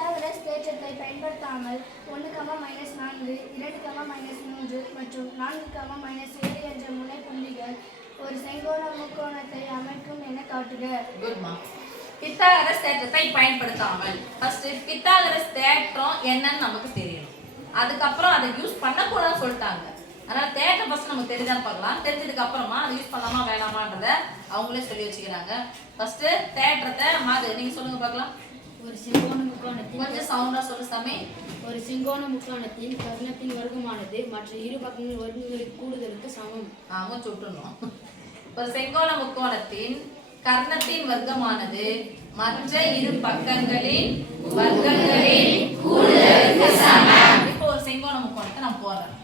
Pythagoras தேற்றத்தை பயன்படுத்தாமல் 1, -4, 2, மற்றும் 4, -7 என்ற முனைப்புள்ளிகள் ஒரு செங்கோண முக்கோணத்தை அமைக்கும் என காட்டுக. குட்மா. பித்தாகரஸ் தேற்றத்தை பயன்படுத்தாமல் ஃபர்ஸ்ட் பித்தாகரஸ் தேற்றம் என்னன்னு நமக்கு தெரியணும். அதுக்கப்புறம் அதை யூஸ் பண்ணக்கூடாதுன்னு சொல்லிட்டாங்க. அதனால தேற்றம் ஃபர்ஸ்ட் நமக்கு தெரிஞ்சான்னு பார்க்கலாம். தெரிஞ்சதுக்கு அப்புறமா அதை யூஸ் பண்ணலாமா வேணாமான்றத அவங்களே சொல்லி வச்சுக்கிறாங்க. ஃபர்ஸ்ட் தேற்றத்தை நீங்க சொல்லுங்க பார்க்கலாம். ஒரு செங்கோண முக்கோணத்தின் கொஞ்சம் சவுண்டா சொல்லு சாமி. ஒரு செங்கோண முக்கோணத்தின் கர்ணத்தின் வர்க்கமானது மற்ற இரு பக்கங்களின் வர்க்கங்களுக்கு கூடுதலுக்கு சமம். மூச்சு விட்டுணும். ஒரு செங்கோண முக்கோணத்தின் கர்ணத்தின் வர்க்கமானது மற்ற இரு பக்கங்களின் வர்க்கங்களின் கூடுதலுக்கு சமம். இப்போ ஒரு செங்கோண முக்கோணத்தை நான் போடுறேன்.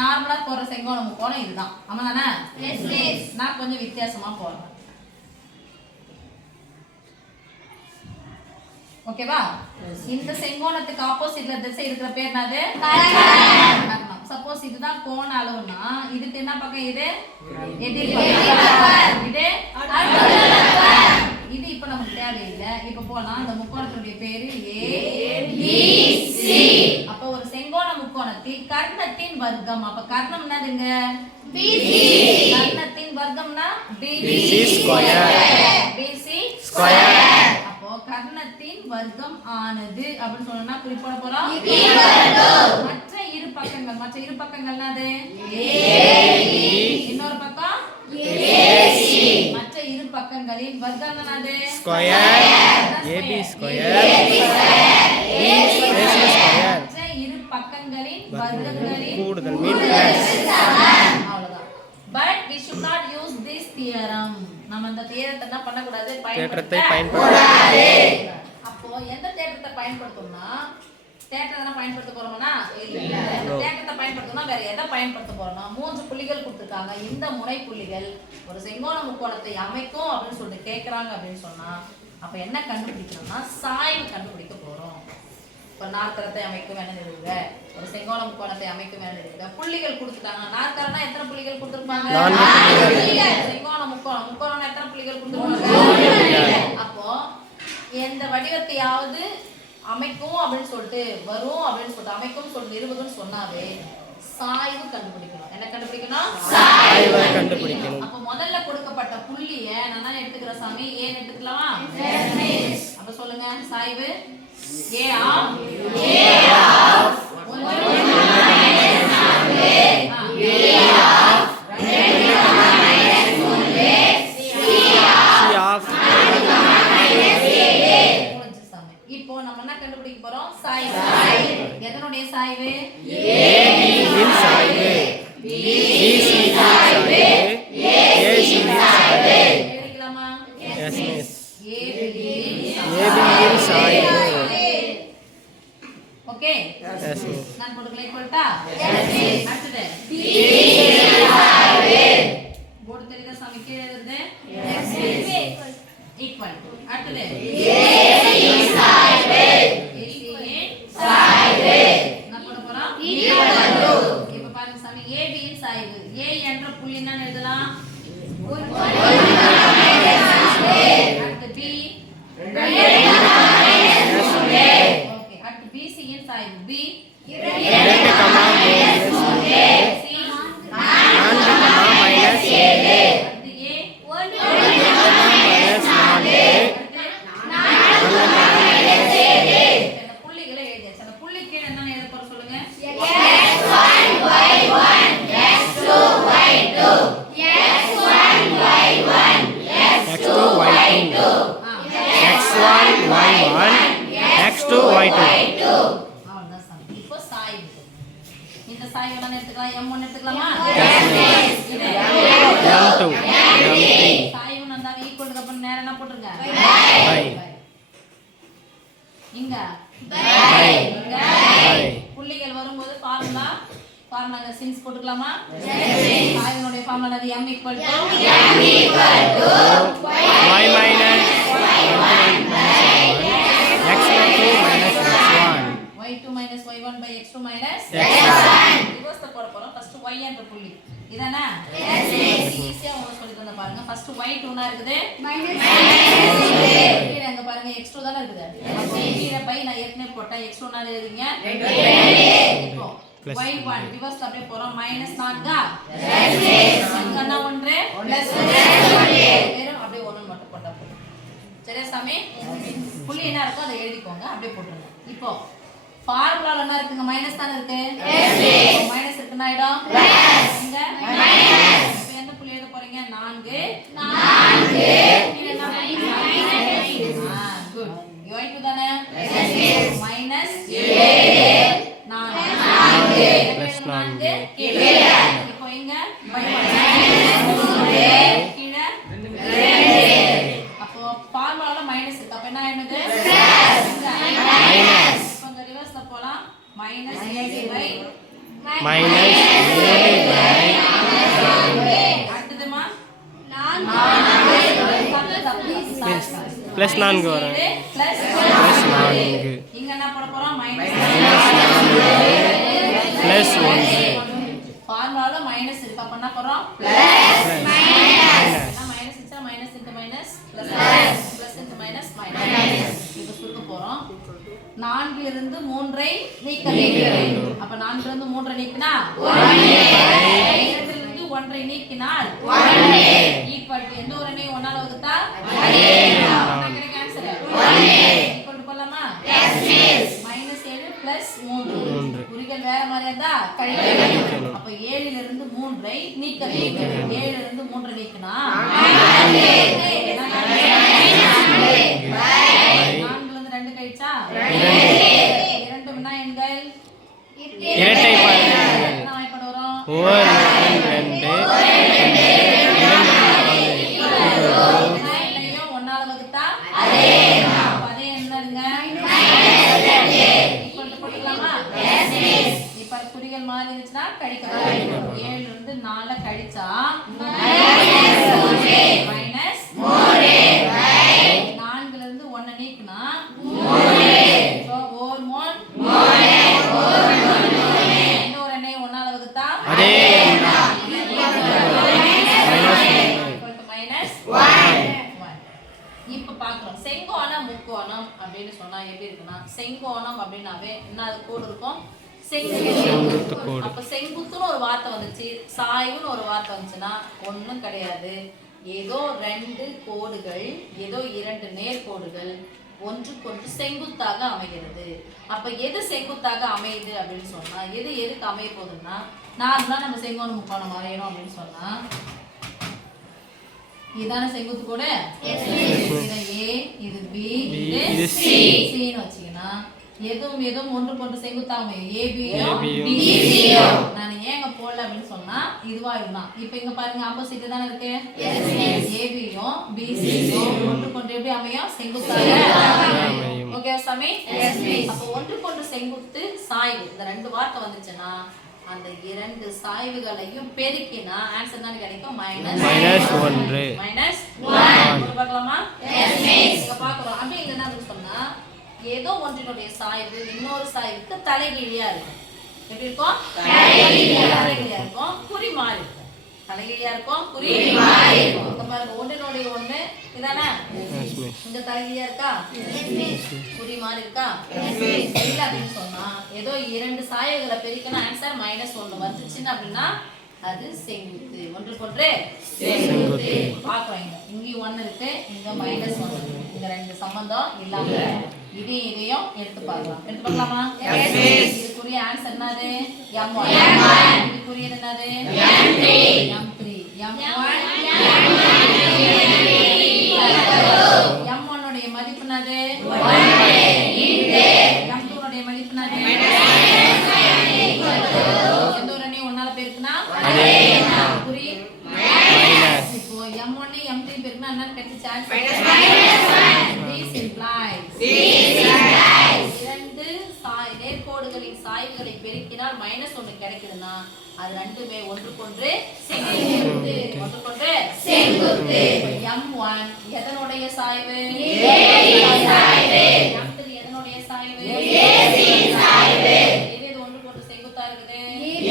நார்மலா போடுற செங்கோண முக்கோணம் இதுதான். ஆமா தானே? நான் கொஞ்சம் வித்தியாசமா போடுறேன். ஓகேவா? இந்த செங்கோணத்துக்கு ஆப்போசிட்ல திசை இருக்கிற பேர் என்னது? கர்ணம். சப்போஸ் இதுதான் கோண அளவுனா இதுக்கு என்ன பக்கம்? இது எதிர் பக்கம். இது இப்ப நமக்கு தேவையில்லை. இப்ப போனா அந்த முக்கோணத்துடைய பேரு ABC. அப்ப ஒரு செங்கோண முக்கோணத்தில் கர்ணத்தின் வர்க்கம். அப்ப கர்ணம் என்னதுங்க? BC. கர்ணத்தின் வர்க்கம்னா BC ஸ்கொயர். கர்ணத்தின் வர்க்கம் ஆனது அப்படின்னு சொன்னா குறிப்பிட போறோம். மற்ற இரு பக்கங்கள் என்னது? இன்னொரு பக்கம் மற்ற இரு பக்கங்களின் வர்க்கம் என்னது? AB square. மற்ற இரு பக்கங்களின் வர்க்கங்களின் கூடுதல் அவ்வளவுதான். But we should not use this theorem. நம்ம அந்த தியரத்தை என்ன பண்ண கூடாது? தேற்றத்தை பயன்படுத்தக்கூடாது. அப்போ எந்த தேற்றத்தை பயன்படுத்தணும்னா தேற்றத்தை பயன்படுத்த போறோம்னா இல்ல. தேற்றத்தை பயன்படுத்தணும்னா வேற எதை பயன்படுத்த போறோம்னா 3 புள்ளிகள் கொடுத்திருக்காங்க. இந்த முனை புள்ளிகள் ஒரு செங்கோண முக்கோணத்தை அமைக்கும் அப்படின்னு சொல்லிட்டு கேக்குறாங்க அப்படின்னு சொன்னா அப்ப என்ன கண்டுபிடிக்கணும்னா சாய்வு கண்டுபிடிக்க போறோம். இப்ப நாற்கரத்தை அமைக்கும் என்ன நிறுவுங்க, ஒரு செங்கோண முக்கோணத்தை அமைக்கும் என்ன நிறுவுங்க. புள்ளிகள் கொடுத்துட்டாங்க. நாற்கரம்னா எத்தனை புள்ளிகள் கொடுத்திருப்பாங்க? செங்கோண முக்கோணம் எத்தனை புள்ளிகள் கொடுத்திருப்பாங்க? அப்போ எந்த வடிவத்தையாவது அமைக்கும் அப்படின்னு சொல்லிட்டு வரும் அப்படின்னு சொல்லிட்டு அமைக்கும் சொல்லிட்டு நிறுவுகன்னு சொன்னாவே சாய்வு கண்டுபிடிக்கணும். என்ன கண்டுபிடிக்கணும்? சாய்வு கண்டுபிடிக்கணும். அப்ப முதல்ல கொடுக்கப்பட்ட புள்ளியை நான் தான் எடுத்துக்கிறேன் சாமி. ஏன் எடுத்துக்கலாமா? அப்ப சொல்லுங்க. சாய்வு A of இப்போ நம்ம என்ன கண்டுபிடிக்க போறோம்? சாய்வு. எதனுடைய சாய்வு? இன் சாய்வு. BC சாய்வு. AC சாய்வு. எழுதிக்கலாமா? Yes miss. AB இன் சாய்வு. Okay yes miss. நான் போட்டுக்கலாம். ஈக்குவல்ட்டா? Yes miss. அடுத்து போர்டு தெரியுதா சாமி? கீழ எழுதுறது எஸ் மிஸ். ஈக்குவல். அடுத்து நான் போட போறோம் ஈக்குவல் டு. இப்போ பாருங்க சாமி, AB இன் சாய்வு. A என்ற புள்ளி என்ன எழுதலாம்? அடுத்து B. ஓகே. அடுத்து BC இன் சாய்வு. B 2, -3, -7. அடுத்து A 1, இந்த புள்ளிகளை எழுதியாச்சு. அந்த புள்ளி கீழ என்ன எழுத போற சொல்லுங்க? x1 y1 x2 y2 x1 y1 x2 y2 X1 Y1 X2 Y2. அவ்வளவுதான் சாமி. இப்போ சாய்வு. இந்த சாய்வு என்ன எடுத்துக்கலாம்? M1 எடுத்துக்கலாமா? M2 சாய்வு வந்தா ஈக்குவலுக்கு அப்புறம் நேரா என்ன போட்டுருங்க? By. இங்க By. புள்ளிகள் வரும்போது ஃபார்முலா சின்ஸ் போட்டுக்கலாமா? சாய்வினுடைய ஃபார்முலா அது m = y minus x2 minus x1 y2 minus y1 by x2 minus x1. ரிவர்ஸ்ல போட போறோம். ஃபர்ஸ்ட் y என்ற புள்ளி இதானே? ஈஸியா உங்களுக்கு சொல்லி தந்த பாருங்க. ஃபர்ஸ்ட் y2 னா இருக்குது -. கீழ அங்க பாருங்க பாருங்க x2 தானே இருக்குது. கீழே பை நான் ஏற்கனவே போட்டேன். x1 னால எழுதுங்க. இப்போ y1 ரிவர்ஸ் அப்படியே போறோம். -4 இங்கனா 1 வெறும் அப்படியே 1 மட்டும் போட்டா போதும். சரியா சாமி? புள்ளி என்ன இருக்கோ அதை எழுதிக்கோங்க. அப்படியே போட்டுருங்க. இப்போ ஃபார்முலால என்ன இருக்குங்க? மைனஸ் தான இருக்கு. மைனஸ் இருக்குன்னா இடம் இங்க மைனஸ். இப்போ எந்த புள்ளி எழுத போறீங்க? 4 கீழ என்ன? குட். y2 தானே? மைனஸ் 4 ப்ளஸ் 4 கீழ. இப்போ இங்க கீழ 2. அப்போ ஃபார்முலால மைனஸ் இருக்கு. அப்ப என்ன ஆயிடுது? மைனஸ். இப்போ இங்க ரிவர்ஸ்ல போலாம். மைனஸ் 7/. அடுத்ததுமா ப்ளஸ் 4 வரும். ப்ளஸ் 4 இங்க என்ன போட போறோம்? மைனஸ் ப்ளஸ் 1 ஃபார்முலால மைனஸ் இருக்கு. அப்ப என்ன போறோம்? Plus minus. மைனஸ் இன்சா minus into minus plus plus into minus minus. இப்போ சுருக்க போறோம். 4 இலிருந்து 3 ஐ நீக்க வேண்டும். அப்ப 4 இலிருந்து 3 ஐ நீக்கினா 1 2 இலிருந்து 1 ஐ நீக்கினால் 1 ஈக்குவல் டு எந்த ஒரு எண்ணையும் 1 ஆல வகுத்தா அதே என்ன கிடைக்கும்? ஆன்சர் 1 ஈக்குவல் டு போலாமா? Yes miss. -7 பிளஸ் 3 குறிகள் வேற மாதிரியா இருந்தா கழிக்கணும். அப்ப 7 இலிருந்து 3 ஐ நீக்க வேண்டும். 7 இலிருந்து 3 நீக்கினா 4 இலிருந்து 2 கழிச்சா 2 வினா எண்கள் இரட்டை என்ன வாய்ப்பாடு வரும்? 2 எண்ணையும் 1 ஆல வகுத்தா அதே என்னங்க? ஈக்குவல் டு போட்டுக்கலாமா? Yes miss. இப்ப குறிகள் மாறி இருந்துச்சுன்னா கழிக்கணும். 7 இலிருந்து 4 கழிச்சா மைனஸ் 3 4 இலிருந்து 1 நீக்கினா 3 சோ ஓர் மோன் 3 எந்த ஒரு எண்ணையும் 1 ஆல வகுத்தா அதே மைனஸ் 1. இப்ப பாக்குறோம் செங்கோணம் முக்கோணம் அப்படின்னு சொன்னா எப்படி இருக்குன்னா, செங்கோணம் அப்படின்னாவே என்ன அது கோடு இருக்கும்? செங்குத்து கோடு. அப்ப செங்குத்துன்னு ஒரு வார்த்தை வந்துச்சு, சாய்வுன்னு ஒரு வார்த்தை வந்துச்சுன்னா ஒண்ணும் கிடையாது. ஏதோ 2 கோடுகள், ஏதோ 2 நேர்கோடுகள் ஒன்றுக்கொன்று செங்குத்தாக அமைகிறது. அப்ப எது செங்குத்தாக அமையுது அப்படின்னு சொன்னா, எது எதுக்கு அமைய போகுதுன்னா, நார்மலா நம்ம செங்கோணம் முக்கோணம் வரையணும் அப்படின்னு சொன்னா இதான செங்குத்து கோடு. இது A, இது B, இது C ன்னு வச்சீங்கன்னா எதுவும் ஒன்றுக்கொன்று செங்குத்தாக ஏபியும் பிசியும். நான் ஏங்க போடல அப்படின்னு சொன்னா இதுவா இருந்தான். இப்போ இங்க பாருங்க ஆப்போசிட் தானே இருக்கு. ஏபியும் பிசியும் ஒன்றுக்கொன்று எப்படி அமையும்? செங்குத்தாக அமையும். ஓகே சாமி? அப்போ ஒன்றுக்கொன்று செங்குத்து சாய்வு இந்த 2 வார்த்தை வந்துச்சுன்னா அந்த 2 சாய்வுகளையும் பெருக்கினா ஆன்சர் என்ன கிடைக்கும்? -1 -1 பார்க்கலாமா? Yes miss. இங்க பார்க்கறோம். அப்படி இல்லனா என்ன சொன்னா ஏதோ ஒன்றினுடைய சாய்வு இன்னொரு சாய்வுக்கு தலைகீழியா இருக்கும். எப்படி இருக்கும்? தலைகீழியா இருக்கும். குறி மாறி இருக்கும். தலைகீழியா இருக்கும், குறி மாறி இருக்கும். இங்க பாருங்க ஒன்றினுடைய ஒண்ணு இதானே? இந்த தலைகீழியா இருக்கா? Yes miss. குறி மாறி இருக்கா? Yes miss. இல்ல அப்படின்னு சொன்னா ஏதோ 2 சாய்வுகளை பெருக்கினா ஆன்சர் -1 வந்துச்சுன்னா அப்படின்னா அது செங்குத்து. ஒன்றுக்கொன்று செங்குத்து. பாக்குறோம் இங்க 1 இருக்கு, இங்க -1 இருக்கு. இந்த 2 சம்பந்தம் இல்லாம இதையும் எடுத்து பார்க்கலாம். எடுத்து பார்க்கலாமா? Yes miss. இதுக்குரிய ஆன்சர் என்னது? M1. இதுக்குரியது என்னது? M3. M1 உடைய மதிப்பு என்னது? 1. M2 உடைய மதிப்பு என்னது? எந்த ஒரு எண்ணையும் 1 ஆல பெருக்குனா அதே குறி மைனஸ். இப்போ M1 M3 பெருக்குனா என்ன கிடைச்சு? ஆன்சர் this implies 2 நேர்கோடுகளின் சாய்வுகளை பெருக்கினால் -1 கிடைக்குதுன்னா அது ரெண்டுமே ஒன்றுக்கொன்று செங்குத்து. ஒன்றுக்கொன்று செங்குத்து. M1 எதனுடைய சாய்வு? AB சாய்வு. M3 எதனுடைய சாய்வு? AC சாய்வு. இது ஒன்றுக்கொன்று செங்குத்தா இருக்குது.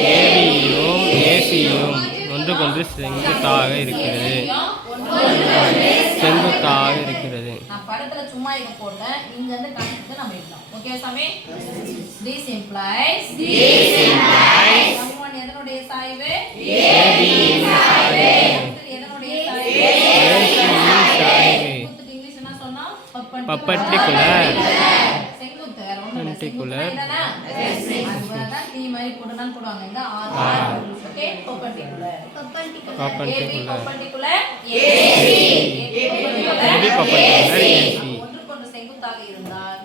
ஏபியும் ஏசியும் ஒன்றுக்கொன்று செங்குத்தாக இருக்கிறது. செங்குத்தாக இருக்கிறது. நான் இடத்துல சும்மா இங்க போட்டு இங்க இருந்து கணக்கு நம்ம எழுதலாம். ஓகே சாமி? This implies M1 எதனுடைய சாய்வு? AB சாய்வு. எதனுடைய சாய்வு? செங்குத்து இங்கிலீஷ் என்ன சொன்னா? Perpendicular. செங்குத்து வேற ஒண்ணும் இல்ல. Perpendicular. அதுதான் T மாதிரி போடுனான்னு போடுவாங்க. இங்க R. Okay? Perpendicular. Perpendicular. perpendicular ஒன்றுக்கொன்று செங்குத்தாக இருந்தால்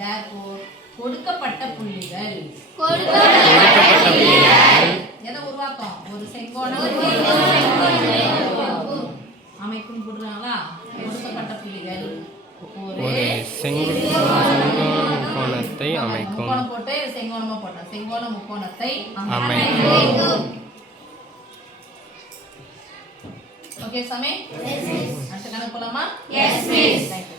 therefore கொடுக்கப்பட்ட புள்ளிகள் எதை உருவாக்கும்? ஒரு செங்கோணம் அமைக்கும் போடுறாங்களா? கொடுக்கப்பட்ட புள்ளிகள் ஒரு செங்கோணத்தை அமைக்கும். முக்கோணம் போட்டு செங்கோணமா போட்டோம். செங்கோண முக்கோணத்தை அமைக்கும். ஓகே சாமி? அடுத்த கணக்கு போலாமா? Yes, miss. Thank you.